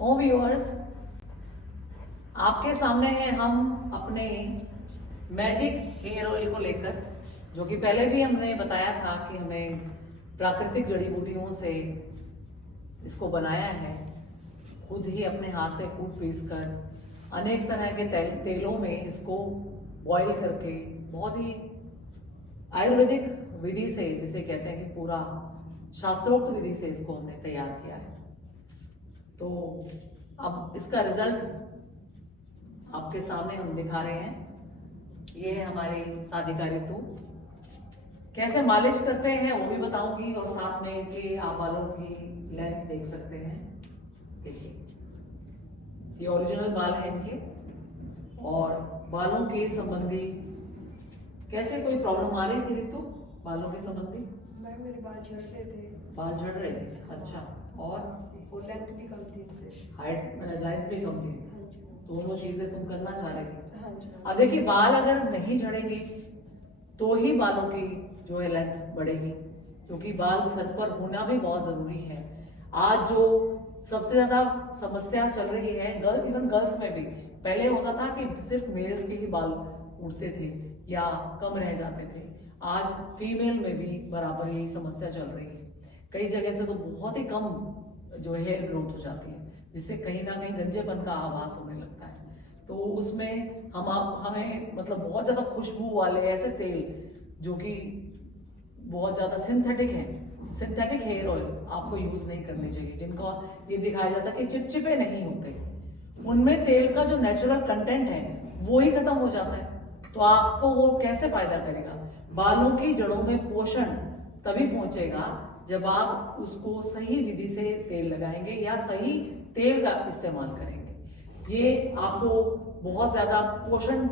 ओ viewers, आपके सामने है हम अपने मैजिक हेयर ऑयल को लेकर, जो कि पहले भी हमने बताया था कि हमें प्राकृतिक जड़ी बूटियों से इसको बनाया है। खुद ही अपने हाथ से कूट पीस कर अनेक तरह के तेलों में इसको बॉईल करके बहुत ही आयुर्वेदिक विधि से, जिसे कहते हैं कि पूरा शास्त्रोक्त विधि से इसको हमने तैयार किया है। तो अब इसका रिजल्ट आपके सामने हम दिखा रहे हैं। ये है हमारी साधिका ऋतु। कैसे मालिश करते हैं वो भी बताऊंगी, और साथ में इनके आप बालों की लेंथ देख सकते हैं। देखिए, ये ओरिजिनल बाल है इनके, और बालों के संबंधी कैसे कोई प्रॉब्लम आ रही थी ऋतु बालों के संबंधी? मैम मेरे बाल झड़ रहे थे। बाल झड़ रहे थे, अच्छा। और लेंथ भी कम थी इनसे। हाइट लेंथ भी कम थी। हाँ जी। दोनों चीजें तुम करना चाह रहे थे। हाँ जी। अब देखिए, बाल अगर नहीं झड़ेंगे तो ही बालों की जो है लेंथ बढ़ेगी, क्योंकि बाल सर पर होना भी बहुत जरूरी है। आज जो सबसे ज्यादा समस्या चल रही है, इवन गर्ल्स में भी, पहले होता था कि सिर्फ मेल्स के ही बाल उड़ते थे या कम रह जाते थे। आज फीमेल में भी बराबर यही समस्या चल रही है। कई जगह से तो बहुत ही कम जो हेयर ग्रोथ हो जाती है, जिससे कहीं ना कहीं गंजेपन का आभास होने लगता है। तो उसमें हमें मतलब बहुत ज़्यादा खुशबू वाले ऐसे तेल जो कि बहुत ज़्यादा सिंथेटिक हैं, सिंथेटिक हेयर ऑयल आपको यूज़ नहीं करने चाहिए, जिनका ये दिखाया जाता है कि चिपचिपे नहीं होते। उनमें तेल का जो नेचुरल कंटेंट है वो ही खत्म हो जाता है। तो आपको वो कैसे फायदा करेगा? बालों की जड़ों में पोषण तभी पहुंचेगा जब आप उसको सही विधि से तेल लगाएंगे या सही तेल का इस्तेमाल करेंगे। ये आपको बहुत ज्यादा पोषण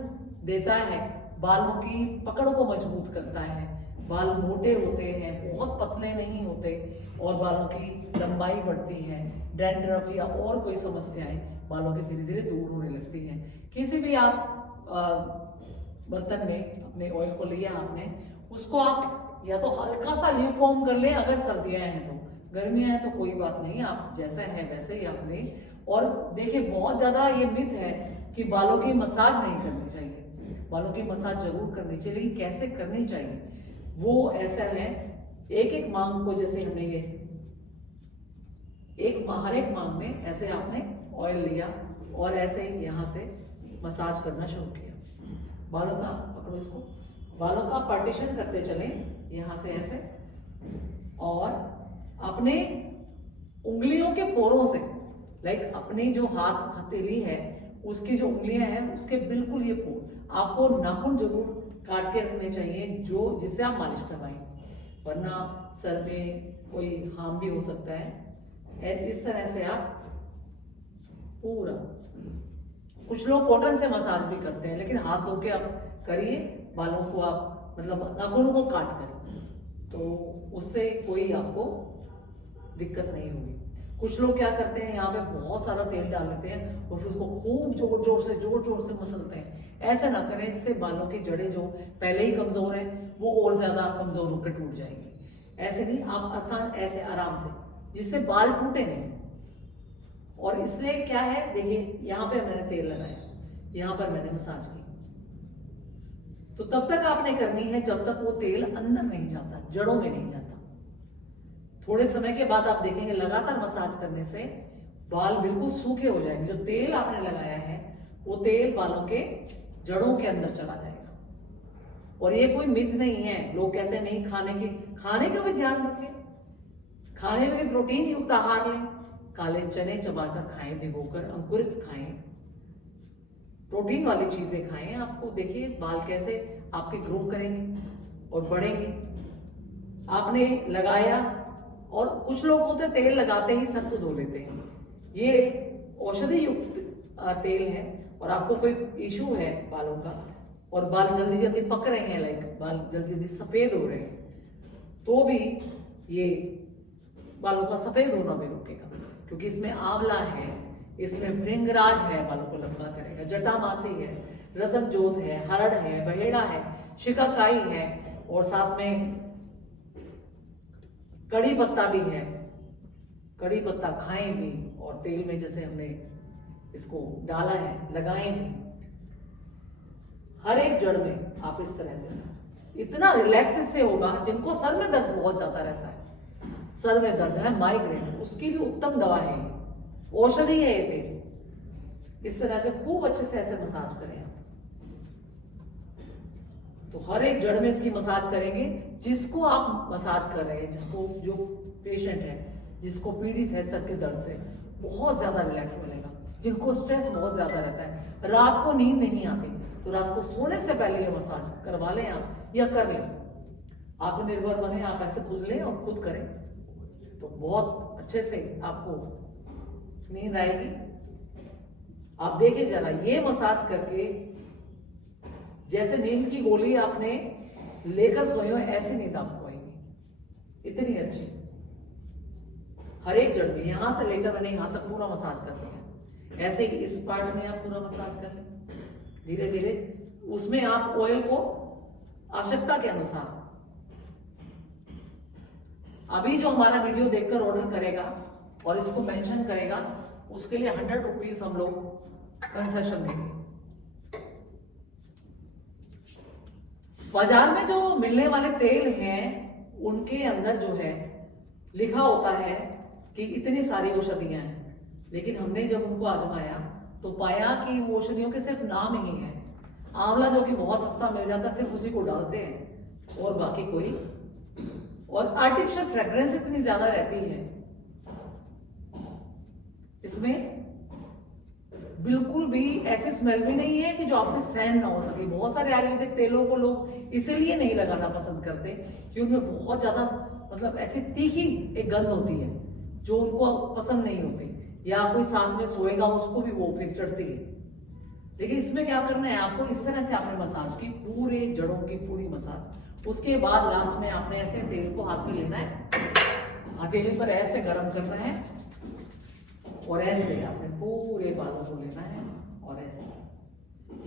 देता है, बालों की पकड़ को मजबूत करता है, बाल मोटे होते हैं, बहुत पतले नहीं होते, और बालों की लंबाई बढ़ती है। डैंड्रफ या और कोई समस्याएं बालों के धीरे धीरे दूर होने लगती हैं। किसी भी आप बर्तन में अपने ऑयल को लिया आपने, उसको आप या तो हल्का सा ल्यूकवार्म कर ले, अगर सर्दियां हैं तो। गर्मियां हैं तो कोई बात नहीं, आप जैसा है वैसे ही आप लें। और देखिए, बहुत ज्यादा ये मिथ है कि बालों की मसाज नहीं करनी चाहिए। बालों की मसाज जरूर करनी चाहिए, लेकिन कैसे करनी चाहिए वो ऐसा है, एक एक मांग को, जैसे हमने ये हर एक मांग में ऐसे आपने ऑयल लिया और ऐसे यहाँ से मसाज करना शुरू किया। बालों का पकड़ो, इसको बालों का पार्टीशन करते चलें यहाँ से ऐसे, और अपने उंगलियों के पोरों से, लाइक अपनी जो हाथ हथेली है उसकी जो उंगलियां हैं उसके बिल्कुल ये पोर, आपको नाखून जरूर काट के रखने चाहिए जो जिससे आप मालिश करवाएं, वरना सर में कोई हार्म भी हो सकता है। इस तरह से आप पूरा, कुछ लोग कॉटन से मसाज भी करते हैं, लेकिन हाथ धो के आप करिए, बालों को आप मतलब नाखूनों को काट कर, तो उससे कोई आपको दिक्कत नहीं होगी। कुछ लोग क्या करते हैं, यहाँ पे बहुत सारा तेल डाल लेते हैं और फिर उसको खूब जोर जोर से मसलते हैं। ऐसे ना करें, इससे बालों की जड़ें जो पहले ही कमजोर है वो और ज्यादा कमजोर होकर टूट जाएंगी। ऐसे नहीं, आप आसान ऐसे आराम से, जिससे बाल टूटे नहीं। और इससे क्या है, देखिए यहाँ पे मैंने तेल लगाया, यहाँ पर मैंने मसाज की, तो तब तक आपने करनी है जब तक वो तेल अंदर नहीं जाता, जड़ों में नहीं जाता। थोड़े समय के बाद आप देखेंगे लगातार मसाज करने से बाल बिल्कुल सूखे हो जाएंगे। जो तेल आपने लगाया है वो तेल बालों के जड़ों के अंदर चला जाएगा। और ये कोई मिथ नहीं है। लोग कहते हैं नहीं, खाने का भी ध्यान रखें, खाने में भी प्रोटीन युक्त आहार लें, काले चने चबाकर खाएं, भिगोकर अंकुरित खाएं, प्रोटीन वाली चीजें खाएं। आपको देखिए बाल कैसे आपके ग्रो करेंगे और बढ़ेंगे। आपने लगाया, और कुछ लोग होते तेल लगाते ही सर को धो लेते हैं, ये औषधि युक्त तेल है, और आपको कोई इशू है बालों का और बाल जल्दी जल्दी पक रहे हैं, लाइक बाल जल्दी जल्दी सफेद हो रहे हैं, तो भी ये बालों का सफेद होना भी रुकेगा, क्योंकि इसमें आंवला है, इसमें भृंगराज है, बालों को लंबा करेगा, जटामासी है, रतन जोत है, हरड़ है, बहेड़ा है, शिकाकाई है, और साथ में कड़ी पत्ता भी है। कड़ी पत्ता खाएं भी, और तेल में जैसे हमने इसको डाला है, लगाए भी, हर एक जड़ में आप इस तरह से इतना रिलैक्स इससे होगा। जिनको सर में दर्द बहुत ज्यादा रहता है, सर में दर्द है, माइग्रेन, उसकी भी उत्तम दवा है ये, औषधि है ये तेल। इस तरह से खूब अच्छे से ऐसे मसाज करें आप। तो हर एक जड़ में इसकी मसाज करेंगे। जिसको आप मसाज कर रहे हैं, जिसको जो पेशेंट है, जिसको पीड़ित है सर के दर्द से, बहुत ज्यादा रिलैक्स मिलेगा। जिनको स्ट्रेस बहुत ज्यादा रहता है, रात को नींद नहीं आती, तो रात को सोने से पहले ये मसाज करवा लें आप या कर लें। आप निर्भर बने, आप ऐसे खुद लें और खुद करें तो बहुत अच्छे से आपको नींद आएगी। आप देखें जरा, ये मसाज करके जैसे नींद की गोली आपने लेकर सोए हो, ऐसी नींद आपको आएगी, इतनी अच्छी। हर एक जड़ में, यहां से लेकर मैंने यहां तक पूरा मसाज कर दिया। ऐसे ही इस पार्ट में आप पूरा मसाज कर लें धीरे धीरे। उसमें आप ऑयल को आवश्यकता के अनुसार, अभी जो हमारा वीडियो देखकर ऑर्डर करेगा और इसको मेंशन करेगा, उसके लिए 100 रुपीज हम लोग कंसेशन देंगे। बाजार में जो मिलने वाले तेल हैं, उनके अंदर जो है लिखा होता है कि इतनी सारी औषधियां हैं, लेकिन हमने जब उनको आजमाया तो पाया कि वो औषधियों के सिर्फ नाम ही है। आंवला जो कि बहुत सस्ता मिल जाता है, सिर्फ उसी को डालते हैं और बाकी कोई, और आर्टिफिशियल फ्रेग्रेंस इतनी ज्यादा रहती है इसमें, बिल्कुल भी ऐसी स्मेल भी नहीं है कि जो आपसे सहन ना हो सके। बहुत सारे आयुर्वेदिक तेलों को लोग इसीलिए नहीं लगाना पसंद करते कि उनमें बहुत ज्यादा मतलब ऐसी तीखी एक गंध होती है जो उनको पसंद नहीं होती, या कोई साथ में सोएगा उसको भी वो फिर चढ़ती है। लेकिन इसमें क्या करना है आपको, इस तरह से आपने मसाज की, पूरे जड़ों की पूरी मसाज। उसके बाद लास्ट में आपने ऐसे तेल को हाथ में लेना है, हथेली पर ऐसे गर्म करना है और ऐसे आपने पूरे बालों को लेना है और ऐसे।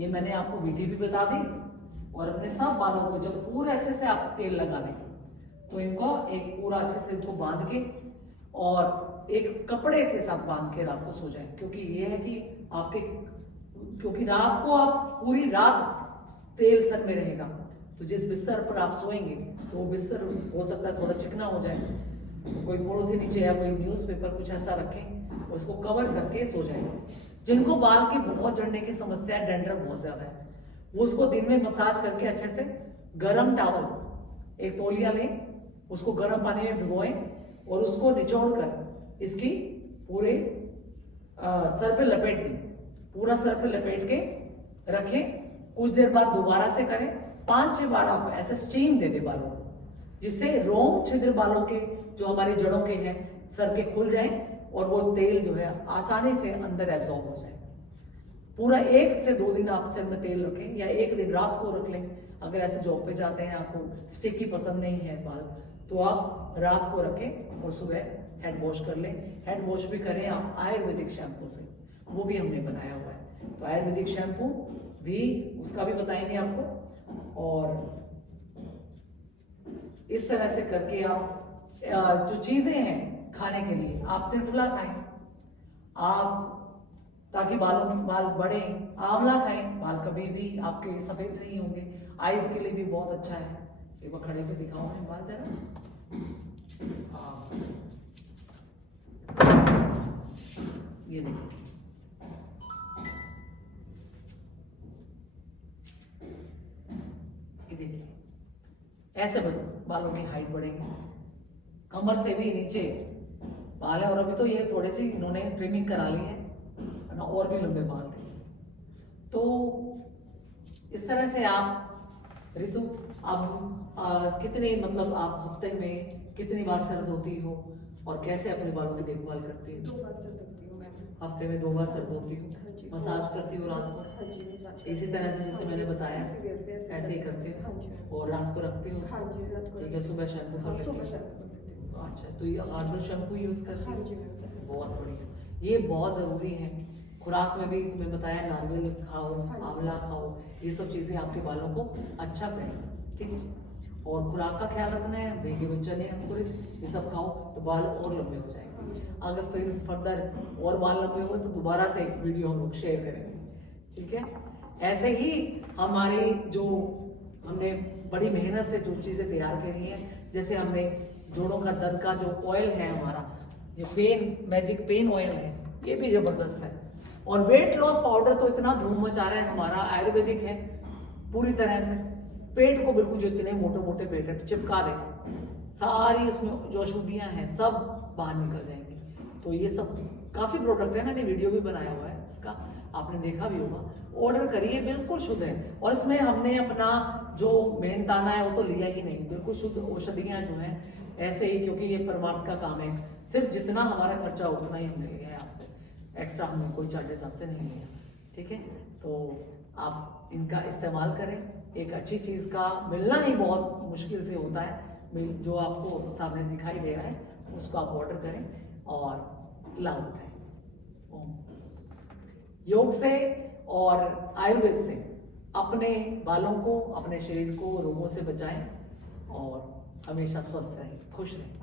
ये मैंने आपको विधि भी बता दी। और अपने सब बालों को जब पूरे अच्छे से आप तेल लगा दें तो इनको एक पूरा अच्छे से इनको बांध के और एक कपड़े के साथ बांध के रात को सो जाए। क्योंकि ये है कि आपके, क्योंकि रात को आप पूरी रात तेल सर में रहेगा, तो जिस बिस्तर पर आप सोएंगे तो वो बिस्तर हो सकता है थोड़ा चिकना हो जाए, तो कोई पॉलिथीन नीचे या कोई न्यूज़पेपर कुछ ऐसा रखें, उसको कवर करके सो जाएंगे। जिनको बाल की बहुत झड़ने की समस्या है, डैंड्रफ बहुत ज्यादा है, वो उसको दिन में मसाज करके अच्छे से गर्म टावल, एक तौलिया लें, उसको गर्म पानी में भिगोएं और उसको निचोड़ कर इसकी पूरे सर पे लपेट दें, पूरा सर पे लपेट के रखें। कुछ देर बाद दोबारा से करें, 5-6 बार आप ऐसे स्टीम दे दे बालों को, जिससे रोम छिद्र बालों के जो हमारी जड़ों के हैं सर के खुल जाएं और वो तेल जो है आसानी से अंदर एब्जॉर्ब हो जाए। पूरा 1 से 2 दिन आप सिर में तेल रखें, या 1 दिन रात को रख लें। अगर ऐसे जॉब पे जाते हैं, आपको स्टिकी पसंद नहीं है बाल, तो आप रात को रखें और सुबह हेड वॉश कर लें। हेड वॉश भी करें आप आयुर्वेदिक शैम्पू से, वो भी हमने बनाया हुआ है। तो आयुर्वेदिक शैम्पू भी, उसका भी बताएंगे आपको। और इस तरह से करके आप जो चीजें हैं खाने के लिए, आप त्रिफला खाएं आप, ताकि बाल बढ़े। आंवला खाएं, बाल कभी भी आपके सफेद नहीं होंगे। आईज के लिए भी बहुत अच्छा है। एक बार खड़े पे दिखाओ मैं बाल जरा, ये देखिए, ये देखिए, ऐसे बालों की हाइट बढ़ेगी, कमर से भी नीचे बाल है। और अभी तो ये थोड़े से इन्होंने ट्रिमिंग करा ली है ना, और भी लंबे बाल थे। तो इस तरह से आप ऋतु, आप कितने मतलब आप हफ्ते में कितनी बार सर्द होती हो और कैसे अपने बालों की देखभाल करती हो? 2 बार सर्द होती हूँ मैं। हफ्ते में 2 बार सर्द होती हो, हाँ जी। मसाज करती हो रात को? हाँ जी, मसाज। इसी तरह से जैसे मैंने बताया ऐसे ही करती हो? हाँ जी। और रात को रखती हो? हाँ जी, रात को। ठीक है, सुबह शैम्पू हाँ, कर सुबह लेती हो? शैम्पू कर लेती हूँ। अच्छा, तो ये हर्बल शैम्पू यूज करती हाँ हो? जी मैम। बहुत बढ़िया, ये बहुत जरूरी है। खुराक में भी तुम्हें बताया, नारियल खाओ, आंवला खाओ, ये सब चीजें आपके बालों को अच्छा करेंगी। ठीक है, और खुराक का ख्याल रखना है, भीगे हुए चने, अंकुरित, ये सब खाओ तो बाल और लंबे हो जाएंगे। अगर फिर फर्दर और बाल लंबे हुए तो दोबारा से एक वीडियो हम लोग शेयर करेंगे, ठीक है। ऐसे ही हमारी जो हमने बड़ी मेहनत से जो चीज़ें तैयार करी हैं, जैसे हमने जोड़ों का दर्द का जो ऑयल है हमारा, ये पेन मैजिक पेन ऑयल है, ये भी जबरदस्त है। और वेट लॉस पाउडर तो इतना धूम मचा रहा है हमारा, आयुर्वेदिक है पूरी तरह से, पेट को बिल्कुल जो इतने मोटे मोटे पेट है चिपका देगा, सारी उसमें जो अशुद्धियां हैं सब बाहर निकल जाएंगी। तो ये सब काफी प्रोडक्ट है, मैंने वीडियो भी बनाया हुआ है इसका, आपने देखा भी होगा। ऑर्डर करिए, बिल्कुल शुद्ध है। और इसमें हमने अपना जो मेहनताना है वो तो लिया ही नहीं, बिल्कुल शुद्ध औषधियां जो हैं ऐसे ही, क्योंकि ये परमार्थ का काम है। सिर्फ जितना हमारा खर्चा उतना ही हमने लिया है आपसे, एक्स्ट्रा हमने कोई चार्जेस आपसे नहीं लिया, ठीक है। तो आप इनका इस्तेमाल करें, एक अच्छी चीज का मिलना ही बहुत मुश्किल से होता है, जो आपको सामने दिखाई दे रहा है उसको आप ऑर्डर करें और लाभ उठाएं। ओम। योग से और आयुर्वेद से अपने बालों को, अपने शरीर को रोगों से बचाएं और हमेशा स्वस्थ रहें, खुश रहें।